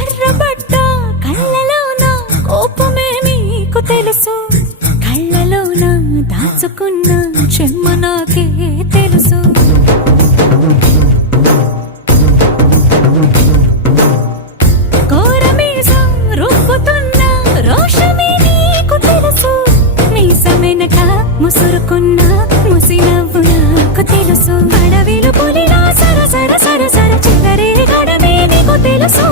ఎర్రబడ్డ కళ్ళలోన కోపమే నీకు తెలుసు, కళ్ళలోన దాచుకున్న చెమ్మ నాకే తెలుసు. కోరమీసం రుబ్బుతున్న రోషమే నీకు తెలుసు, మీసమెనక ముసురుకున్న ముసి నవ్వు నాకు తెలుసు. అడవిలు పులిలా సర సర సర సర చిల్లరే గడమే నీకు తెలుసు.